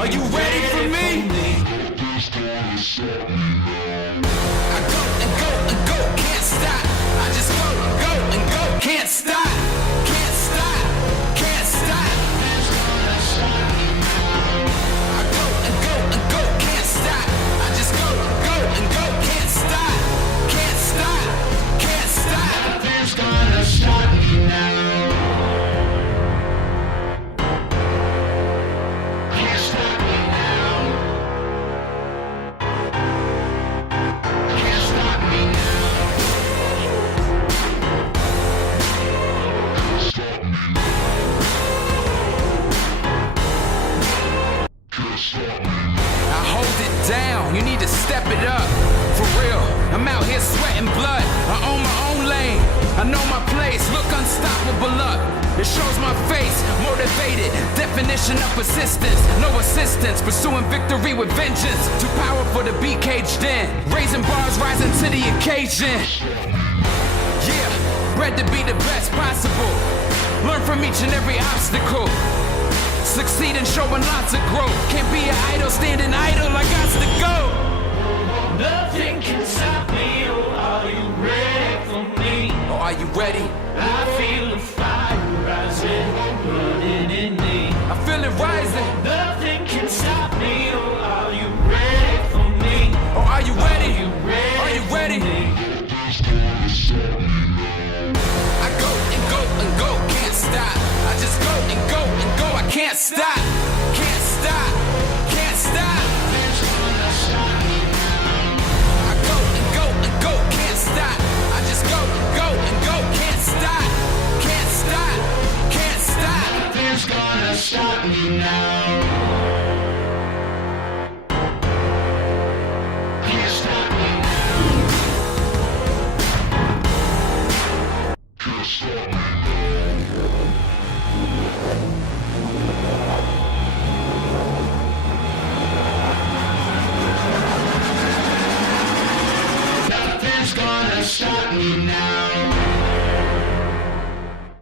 Are you ready for me? I go and go and go, can't stop. I just go and go, can't stop. Can't stop, can't stop. I go and go and go, can't stop. I just go and go, can't stop. Can't stop, can't stop. Nothing's gonna stop me now. Can't stop me now. Can't stop me now. I hold it down, you need to step it up. For real, I'm out here sweating blood. I own my own lane, I know my place. Look unstoppable up, it shows my face. Motivated, definition of persistence. No assistance, pursuing victory with vengeance. Too powerful to be caged in. Raising bars, rising to the occasion. Yeah, bred to be the best possible. Learn from each and every obstacle. Succeeding, showing lots of growth. Can't be an idol, standing idle, I got to go. Nothing can stop me, oh, are you ready for me? Oh, are you ready? I feel the fire rising, burning in me. I feel it rising. Nothing can stop me, oh, are you ready for me? Oh, are you ready? Are you ready? I go and go and go, can't stop. I just go and go and go, I can't stop. Can't stop, can't stop. I go and go and go, can't stop. I just go and go, can't stop. Can't stop, can't stop. Nothing's gonna stop me now. Can't stop me now. Can't stop me. Nothing's gonna stop me now.